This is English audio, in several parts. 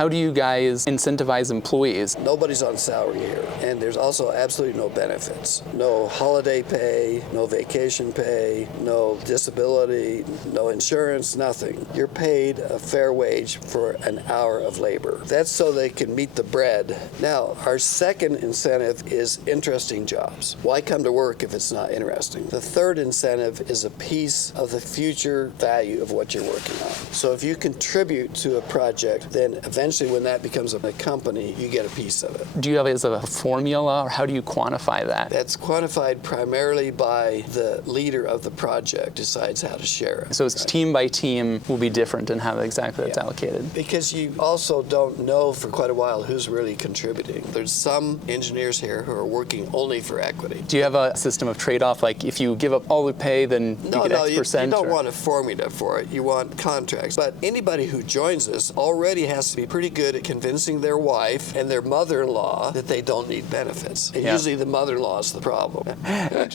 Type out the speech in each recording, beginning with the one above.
How do you guys incentivize employees? Nobody's on salary here, and there's also absolutely no benefits. No holiday pay, no vacation pay, no disability, no insurance, nothing. You're paid a fair wage for an hour of labor. That's so they can meet the bread. Now, our second incentive is interesting jobs. Why come to work if it's not interesting? The third incentive is a piece of the future value of what you're working on. So if you contribute to a project, then eventually when that becomes a company, you get a piece of it. Do you have it as a formula, or how do you quantify that? That's quantified primarily by the leader of the project decides how to share it. So it's team by team will be different in how exactly that's allocated. Because you also don't know for quite a while who's really contributing. There's some engineers here who are working only for equity. Do you have a system of trade-off, like if you give up all the pay, then you get X percent? You don't want a formula for it. You want contracts. But anybody who joins us already has to be pretty good at convincing their wife and their mother-in-law that they don't need benefits. And usually the mother-in-law is the problem.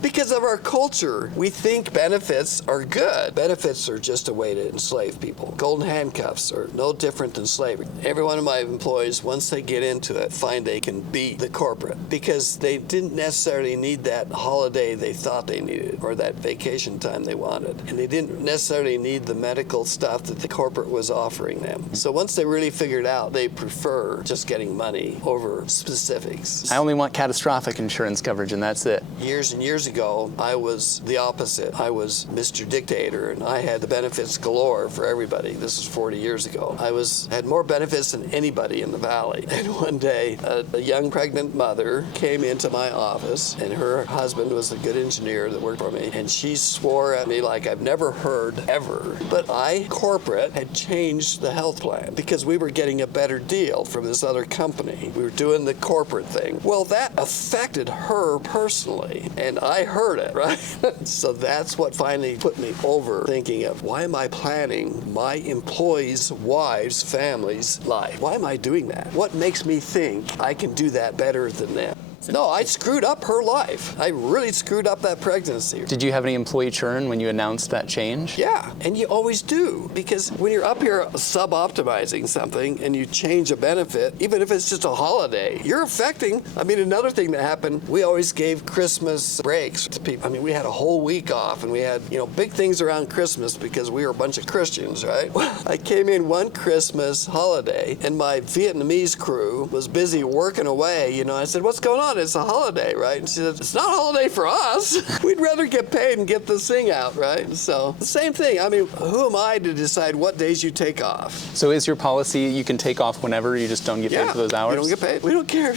Because of our culture, we think benefits are good. Benefits are just a way to enslave people. Golden handcuffs are no different than slavery. Every one of my employees, once they get into it, find they can beat the corporate because they didn't necessarily need that holiday they thought they needed or that vacation time they wanted. And they didn't necessarily need the medical stuff that the corporate was offering them. So once they really figured out, they prefer just getting money over specifics. I only want catastrophic insurance coverage, and that's it. Years and years ago, I was the opposite. I was Mr. Dictator, and I had the benefits galore for everybody. This is 40 years ago. I had more benefits than anybody in the valley. And one day, a young pregnant mother came into my office, and her husband was a good engineer that worked for me, and she swore at me like I've never heard ever. But corporate, had changed the health plan because we were getting a better deal from this other company. We were doing the corporate thing. Well, that affected her personally, and I heard it, right? So that's what finally put me over thinking of, why am I planning my employees' wives' families' life? Why am I doing that? What makes me think I can do that better than them? No, I screwed up her life. I really screwed up that pregnancy. Did you have any employee churn when you announced that change? Yeah, and you always do. Because when you're up here sub-optimizing something and you change a benefit, even if it's just a holiday, you're affecting. I mean, another thing that happened, we always gave Christmas breaks to people. I mean, we had a whole week off, and we had, big things around Christmas because we were a bunch of Christians, right? I came in one Christmas holiday, and my Vietnamese crew was busy working away. I said, what's going on? It's a holiday, right? And she said, it's not a holiday for us. We'd rather get paid and get this thing out, right? So the same thing. I mean, who am I to decide what days you take off? So is your policy you can take off whenever, you just don't get paid for those hours? You don't get paid. We don't care.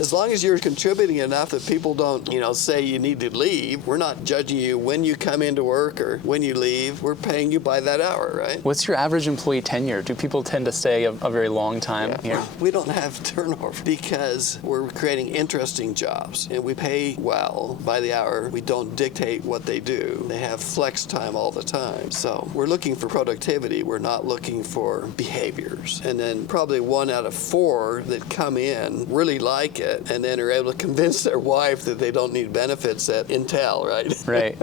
As long as you're contributing enough that people don't, say you need to leave, we're not judging you when you come into work or when you leave. We're paying you by that hour, right? What's your average employee tenure? Do people tend to stay a very long time here? We don't have turnover because we're creating interesting jobs, and we pay well by the hour. We don't dictate what they do. They have flex time all the time. So we're looking for productivity. We're not looking for behaviors. And then probably 1 out of 4 that come in really like it and then are able to convince their wife that they don't need benefits at Intel, right? Right.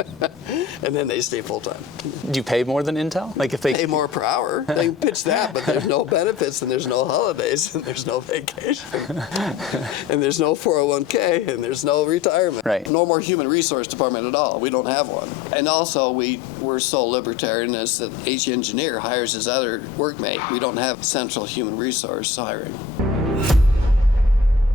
And then they stay full time. Do you pay more than Intel? Like if they pay more per hour, they can pitch that, but there's no benefits and there's no holidays and there's no vacation and there's no 401k and there's no retirement. Right. No more human resource department at all. We don't have one. And also we're so libertarian as that each engineer hires his other workmate. We don't have central human resource hiring.